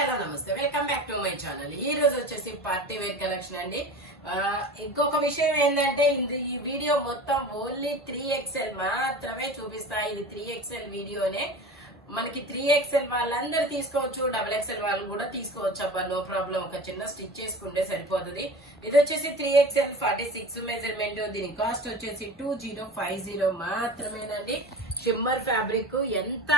Hello నమస్తే, welcome back to my channel. ఈ రోజు వచ్చేసి పార్టీ వేర్ కలెక్షన్ అండి. ఇంకొక విషయం ఏంటంటే ఈ వీడియో మొత్తం ఓన్లీ 3XL మాత్రమే చూపిస్తా. ఇది 3XL వీడియోనే. మనకి 3XL వాళ్ళందరూ తీసుకోవచ్చు, XXL వాళ్ళు కూడా తీసుకోవచ్చు అబ్బా, నో ప్రాబ్లం. ఒక చిన్న స్టిచ్ చేసుకుంటే సరిపోతుంది. ఇది వచ్చేసి 3XL 46 మెజర్మెంట్. దీని కాస్ట్ వచ్చేసి 2050 మాత్రమేనండి. షిమ్మర్ ఫ్యాబ్రిక్ ఎంత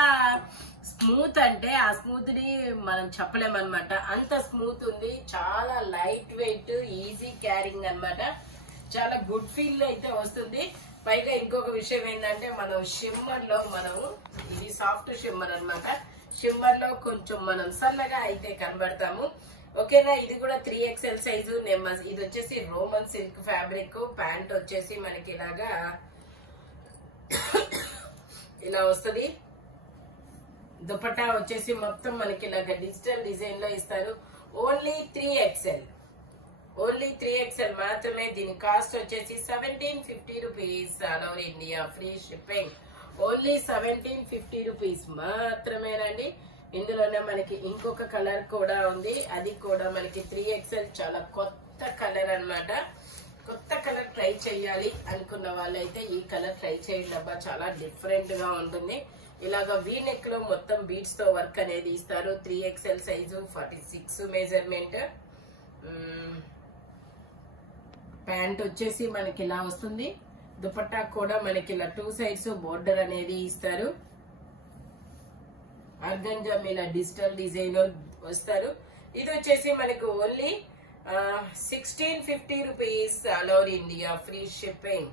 స్మూత్ అంటే ఆ స్మూత్ ని మనం చెప్పలేమన్నమాట, అంత స్మూత్ ఉంది. చాలా లైట్ వెయిట్, ఈజీ క్యారింగ్ అన్నమాట. చాలా గుడ్ ఫీల్ అయితే వస్తుంది. పైగా ఇంకొక విషయం ఏంటంటే మనం షిమ్మర్ లో ఇది సాఫ్ట్ షిమ్మర్ అన్నమాట. షిమ్మర్ లో కొంచెం మనం సన్నగా అయితే కనబడతాము. ఓకేనా. ఇది కూడా 3XL సైజు. ఇది వచ్చేసి రోమన్ సిల్క్ ఫ్యాబ్రిక్. ప్యాంట్ వచ్చేసి మనకి ఇలా వస్తుంది. దుపట్టా వచ్చేసి మొత్తం మనకి ఇలాగా డిజిటల్ డిజైన్ లో ఇస్తారు. ఓన్లీ 3XL మాత్రమే. దీని కాస్ట్ వచ్చేసి 1750 rupees. All over India free shipping. Only 1750 rupees మాత్రమేనండి. ఇందులోనే మనకి ఇంకొక కలర్ కూడా ఉంది. అది కూడా మనకి 3XL చాలా కొత్త కలర్ అన్నమాట. కొత్త కలర్ ట్రై చేయాలి అనుకున్న వాళ్ళైతే ఈ కలర్ ట్రై చేయండి అబ్బా, చాలా డిఫరెంట్ గా ఉంటుంది. ఇలాగా వీ నెక్ లో మొత్తం బీడ్స్ తో వర్క్ అనేది ఇస్తారు. 3XL size, 46 measurement. ప్యాంట్ వచ్చేసి మనకి ఇలా వస్తుంది. దుపట్టా కూడా మనకి ఇలా 2 సైడ్స్ బోర్డర్ అనేది ఇస్తారు. ఆర్గంజా మీద డిజిటల్ డిజైన్ వస్తారు. ఇది వచ్చేసి మనకు only 1650 rupees. All over India free shipping.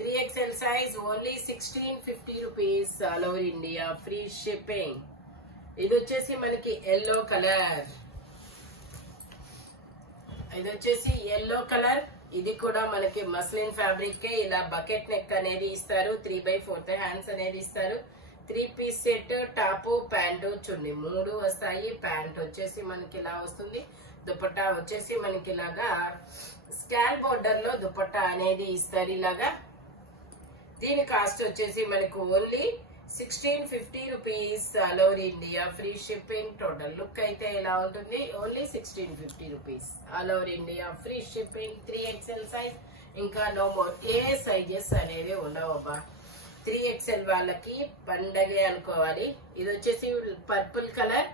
3XL size only 1650 rupees. all over India free shipping. ఇది వచ్చేసి మనకి yellow కలర్. ఇది వచ్చేసి yellow కలర్. ఇది కూడా మనకి మస్లిన్ ఫ్యాబ్రిక్ కే ఇలా బకెట్ నెక్ అనేది ఇస్తారు. 3/4 హ్యాండ్స్ అనేది ఇస్తారు. 3 పీస్ సెట్, టాప్, ప్యాంటు, చున్నీ 3 వస్తాయి. ప్యాంట్ వచ్చేసి మనకి ఇలా వస్తుంది. దుపట్టా వచ్చేసి మనకి ఇలాగా స్కాల్ బోర్డర్ లో దుపట్టా అనేది ఇస్తారు ఇలాగా. దీని కాస్ట్ వచ్చేసి మనకు only 1650 rupees. All over India free shipping. Total look అయితే ఇలా ఉంటుంది. Only 1650 rupees. All over India free shipping. 3XL size. ఇంకా నో మోర్ ఏ సైజెస్ అనేవి ఉండవబ్బా. 3XL వాళ్ళకి పండగే అనుకోవాలి. ఇది వచ్చేసి పర్పుల్ కలర్.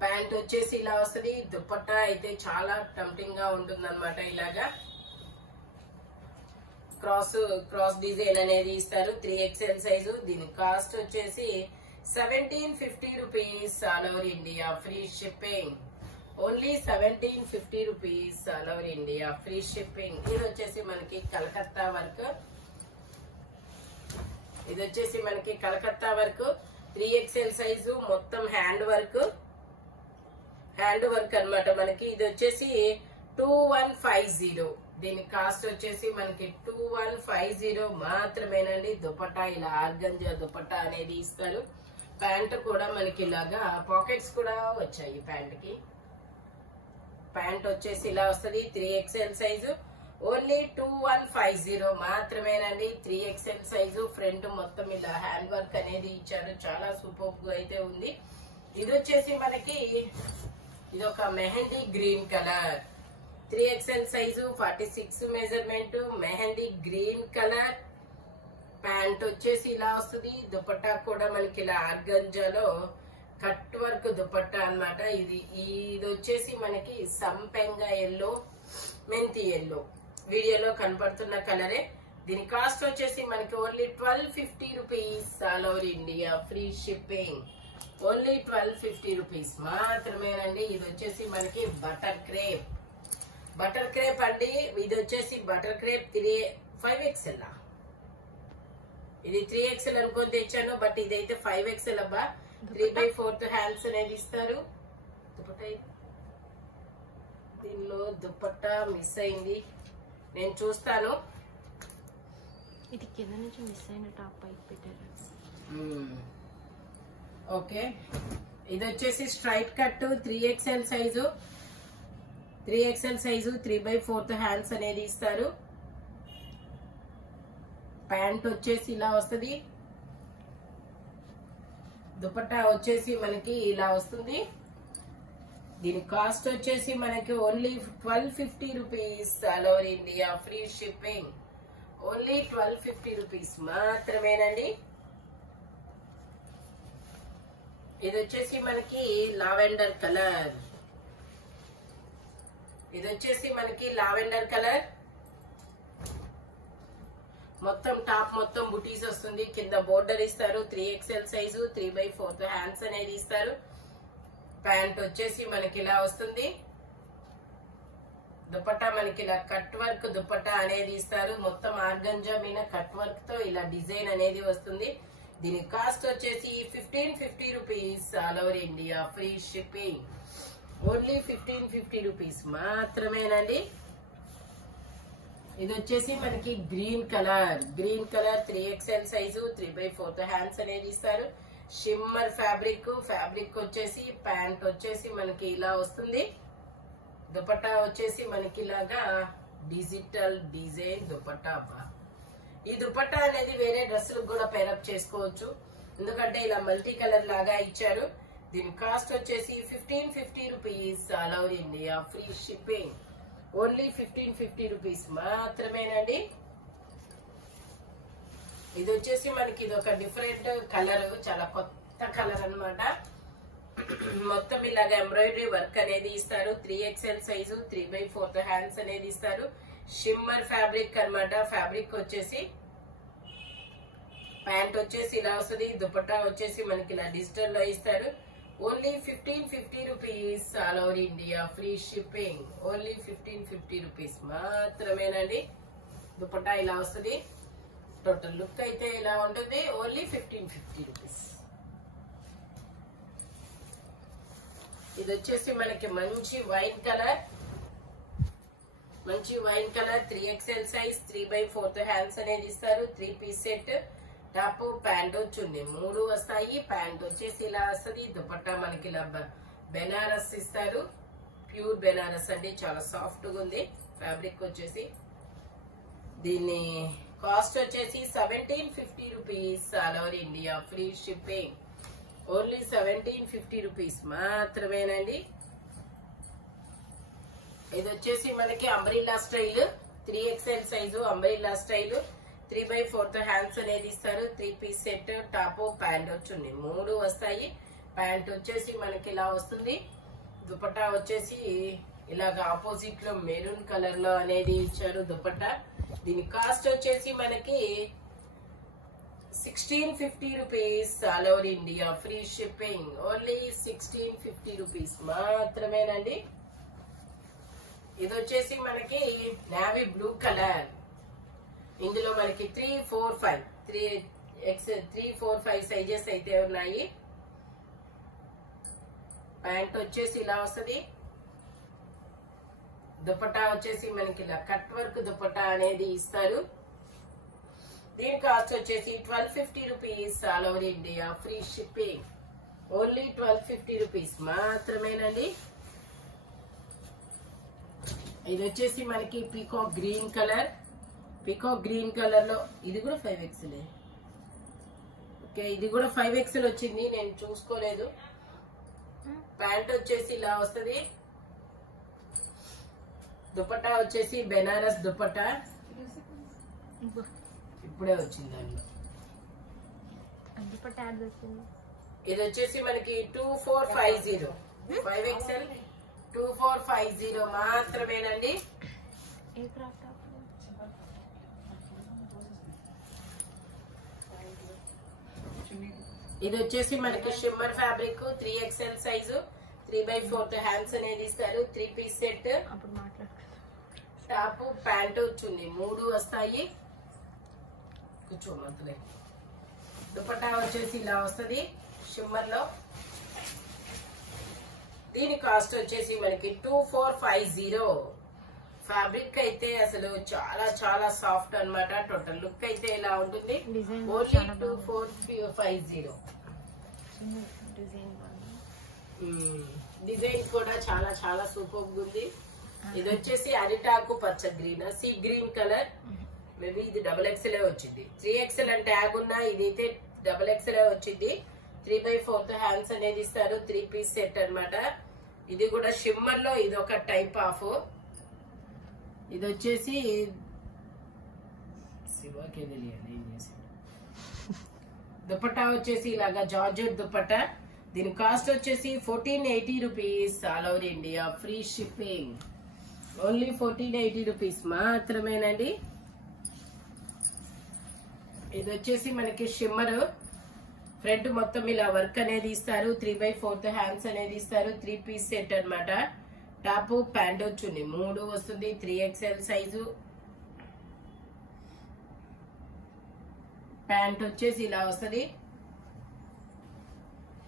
ప్యాంట్ వచ్చేసి ఇలా వస్తుంది. దుపట్టా అయితే చాలా టెంప్టింగ్ గా ఉంటుంది అనమాట. ఇలాగా క్రాస్ డిజైన్ అనేది ఇస్తారు. 3XL size. దీని కాస్ట్ వచ్చేసి 1750 rupees. All over India free shipping. Only 1750 rupees. All over India free shipping. ఇది వచ్చేసి మనకి కలకత్తా వర్క్. ఇది వచ్చేసి మనకి కలకత్తా వర్క్. 3XL size. మొత్తం హ్యాండ్ వర్క్ అన్నమాట మనకి. ఇది వచ్చేసి 2150. దీని కాస్ట్ వచ్చేసి మనకి 2150 మాత్రమేనండి. దుపట్టా ఇలా ఆర్గంజా దుపట్టా అనేది ఇస్తారు. ప్యాంట్ కూడా మనకి ఇలాగా పాకెట్స్ కూడా వచ్చాయి ప్యాంట్ కి. ప్యాంట్ వచ్చేసి ఇలా వస్తుంది. 3XL size. ఓన్లీ 2150 మాత్రమేనండి. 3XL size. ఫ్రంట్ మొత్తం ఇలా హ్యాండ్ వర్క్ అనేది ఇచ్చారు. చాలా సూపర్ గా అయితే ఉంది. ఇది వచ్చేసి మనకి ఇది ఒక mehndi green colour. 3XL size, 46 measurement. Mehndi green colour. Pant వచ్చేసి ఇలా వస్తుంది. దుపట్టా కూడా మనకి ఇలా ఆర్గంజాలో కట్ వర్క్ దుపట్టా అన్నమాట. ఇది వచ్చేసి మనకి సంపెంగా ఎల్లో, మెంతి ఎల్లో వీడియోలో కనపడుతున్న కలరే. దీని కాస్ట్ వచ్చేసి మనకి only 1250 rupees. All over India free shipping. Only 1250 rupees మాత్రమేనండి. ఇది వచ్చేసి మనకి బటర్ క్రేప్ అండి. ఇది వచ్చేసి బటర్ క్రేప్ 5XL. ఇది 3XL అనుకొని తెచ్చాను, బట్ ఇదైతే 5XL అబ్బా. 3/4 హ్యాండ్స్ అనేది ఇస్తారు. దుపట్టా దీనిలో దుపట్టా మిస్ అయింది, నేను చూస్తాను. ఇది కింద నుంచి మిస్ అయిన టాప్ పైకి పెట్టారు. ఓకే. ఇది వచ్చేసి straight cut 3XL size. 3/4 hands అనేది ఇస్తారు. ప్యాంట్ వచ్చేసి ఇలా వస్తుంది. దుపట్టా వచ్చేసి మనకి ఇలా వస్తుంది. దీని కాస్ట్ వచ్చేసి మనకి only 1250 rupees. All over India free shipping. Only 1250 rupees మాత్రమేనండి. ఇది వచ్చేసి మనకి లావెండర్ కలర్. ఇది వచ్చేసి మనకి లావెండర్ కలర్. మొత్తం టాప్ మొత్తం బుటీస్ వస్తుంది. కింద బోర్డర్ ఇస్తారు. 3XL సైజు 3/4 హ్యాండ్స్ అనేది ఇస్తారు. ప్యాంట్ వచ్చేసి మనకి ఇలా వస్తుంది. దుపట్టా మనకి ఇలా కట్ వర్క్ దుపట్టా అనేది ఇస్తారు. మొత్తం ఆర్గంజా మీద కట్ వర్క్ తో ఇలా డిజైన్ అనేది వస్తుంది. దీని కాస్ట్ వచ్చేసి 1550 rupees. All over India free shipping. Only 1550 rupees మాత్రమేనండి. ఇది వచ్చేసి మనకి green colour. Green colour 3XL size 3/4 hands అనేది ఇస్తారు. Shimmer fabric. ఫ్యాబ్రిక్ వచ్చేసి ప్యాంట్ వచ్చేసి మనకి ఇలా వస్తుంది. దుపట్టా వచ్చేసి మనకి ఇలాగా డిజిటల్ డిజైన్ దుపట్టా. ఈ దుపట్టా అనేది వేరే డ్రెస్సులకు కూడా పేరప్ చేసుకోవచ్చు. ఎందుకంటే ఇలా మల్టీ కలర్ లాగా ఇచ్చారు. దీని కాస్ట్ వచ్చేసి 1550 rupees. All over India free shipping. Only 1550 rupees మాత్రమేనండి. ఇది వచ్చేసి మనకి ఇది ఒక డిఫరెంట్ కలర్. చాలా కొత్త కలర్ అన్నమాట. మొత్తం ఇలాగా ఎంబ్రాయిడరీ వర్క్ అనేది ఇస్తారు. 3XL సైజు 3/4 హ్యాండ్స్ అనేది ఇస్తారు. షిమ్మర్ ఫ్యాబ్రిక్ అన్నమాట. ఫ్యాబ్రిక్ వచ్చేసి ప్యాంట్ వచ్చేసి ఇలా వస్తుంది. దుపట్టా వచ్చేసి మనకి ఇలా డిజిటల్ లో ఇస్తారు. Only 1550 rupees. All over India free shipping. Only 1550 rupees మాత్రమేనండి. దుపట్టా ఇలా వస్తుంది. టోటల్ లుక్ అయితే ఇలా ఉంటుంది. Only 1550 rupees. ఇది వచ్చేసి మనకి మంచి వైన్ కలర్. మంచి wine colour 3XL size 3/4 hands అనేది ఇస్తారు. 3 పీస్ సెట్. టాప్ ప్యాంట్ వచ్చింది. 3 వస్తాయి. ప్యాంట్ వచ్చేసి ఇలా వస్తుంది. దుపట్టా మనకి ఇలా బెనారస్ ఇస్తారు. ప్యూర్ బెనారస్ అండి. చాలా సాఫ్ట్ గా ఉంది ఫ్యాబ్రిక్ వచ్చేసి. దీన్ని కాస్ట్ వచ్చేసి 1750 rupees. All over India free shipping. Only 1750 rupees మాత్రమేనండి. ఇది వచ్చేసి మనకి umbrella style 3XL size umbrella style 3/4 hands అనేది ఇస్తారు. 3 పీస్ సెట్. టాప్ ప్యాంట్ వచ్చింది. 3 వస్తాయి. ప్యాంట్ వచ్చేసి మనకి ఇలా వస్తుంది. దుపట్టా వచ్చేసి ఇలాగ ఆపోజిట్ లో మెరూన్ కలర్ లో అనేది ఇచ్చారు దుపట్టా. దీని కాస్ట్ వచ్చేసి మనకి 1650 rupees. All over India free shipping. Only 1650 rupees మాత్రమేనండి. ఇది వచ్చేసి మనకి నావీ బ్లూ కలర్. ఇందులో మనకి 3, 4, 5 3, 4, 5 సైజెస్ అయితే ఉన్నాయి. ప్యాంట్ వచ్చేసి ఇలా వస్తుంది. దుపట్టా వచ్చేసి మనకి ఇలా కట్ వర్క్ దుపట్టా అనేది ఇస్తారు. దీని కాస్ట్ వచ్చేసి 1250 rupees. All over India free shipping. Only 1250 rupees మాత్రమేనండి. ఇది వచ్చేసి మనకి peacock green colour. Peacock green colour లో ఇది కూడా 5XL. ఓకే, ఇది కూడా 5XL వచ్చింది. నేను చూసుకోలేదు. ప్యాంట్ వచ్చేసి ఇలా వస్తుంది. దుపట్టా వచ్చేసి బెనారస్ దుపట్టా. ఇప్పుడే వచ్చింది దాంట్లో. ఇది వచ్చేసి మనకి 2450 5XL 2450 మాత్రమేనండి. ఇది వచ్చేసి మనకి shimmer fabric 3XL size 3/4 hands అనేది ఇస్తారు. 3 పీస్ సెట్. టాప్ ప్యాంట్ వచ్చింది. 3 వస్తాయి. కూర్చోమంతలే. దుపట్టా వచ్చేసి ఇలా వస్తుంది షిమ్మర్ లో. దీని కాస్ట్ వచ్చేసి మనకి 2450. ఫ్యాబ్రిక్ అయితే అసలు చాలా చాలా సాఫ్ట్ అన్నమాట. టోటల్ లుక్ అయితే ఇలా ఉంటుంది. ఓన్లీ 2450. డిజైన్ కూడా చాలా చాలా సూపర్ ఉంది. ఇది వచ్చేసి అరిటాకు పచ్చ green sea green colour. Maybe ఇది XXL వచ్చింది. 3XL అంటే ట్యాగ్ ఉన్నా ఇదైతే XXL వచ్చింది. 3/4 హ్యాండ్స్ అనేది ఇస్తారు. 3 పీస్ సెట్ అన్నమాట. ఇది కూడా షిమ్మర్ లో ఇది ఒక టైప్ ఆఫ్. ఇది వచ్చేసి దుపట్టా వచ్చేసి ఇలాగా జార్జెట్ దుపట్టా. దీని కాస్ట్ వచ్చేసి 1480 rupees. All over India free shipping. Only 1480 rupees మాత్రమేనండి. ఇది వచ్చేసి మనకి షిమ్మర్. ఫ్రంట్ మొత్తం ఇలా వర్క్ అనేది ఇస్తారు. 3/4 హ్యాండ్స్ అనేది ఇస్తారు. 3 పీస్ సెట్ అన్నమాట. టాప్ ప్యాంట్ చున్నీ 3 వస్తుంది. 3XL size. ప్యాంట్ వచ్చేసి ఇలా వస్తుంది.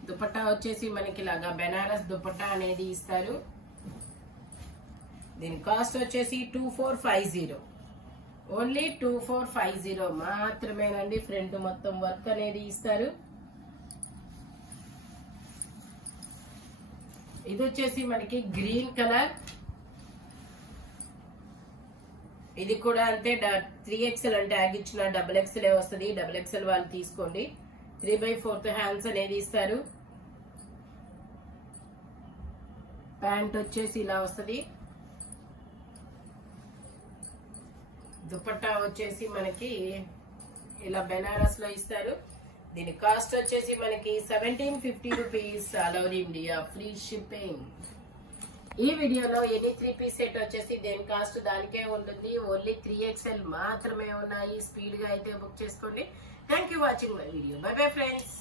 దుపట్టా వచ్చేసి మనకి ఇలాగా బెనారస్ దుపట్టా అనేది ఇస్తారు. దీని కాస్ట్ వచ్చేసి 2450. ఓన్లీ 2450 మాత్రమేనండి. ఫ్రంట్ మొత్తం వర్క్ అనేది ఇస్తారు. ఇది వచ్చేసి మనకి గ్రీన్ కలర్. ఇది కూడా అంతే. 3XL అంటే ట్యాగ్ ఇచ్చిన XXL వస్తుంది. XXL వాళ్ళు తీసుకోండి. 3/4 హ్యాండ్స్ అనేది ఇస్తారు. ప్యాంట్ వచ్చేసి ఇలా వస్తుంది. దుపట్టా వచ్చేసి మనకి ఇలా బెనారస్ లో ఇస్తారు. దీని కాస్ట్ వచ్చేసి మనకి 1750 rupees. All over India free shipping. ఈ వీడియోలో ఎనీ 3 పీస్ సెట్ వచ్చేసి దేని కాస్ట్ దానికే ఉంటుంది. ఓన్లీ 3XL మాత్రమే ఉన్నాయి. స్పీడ్ గా అయితే బుక్ చేసుకోండి. Thank you watching my video. By bye friends.